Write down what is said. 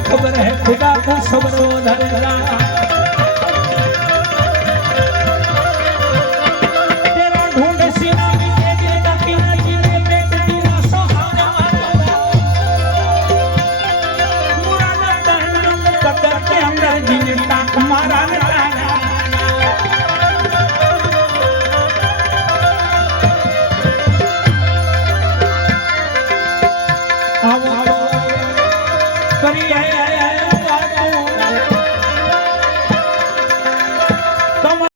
ખબર હે ખુદા કો સબરો ધરલા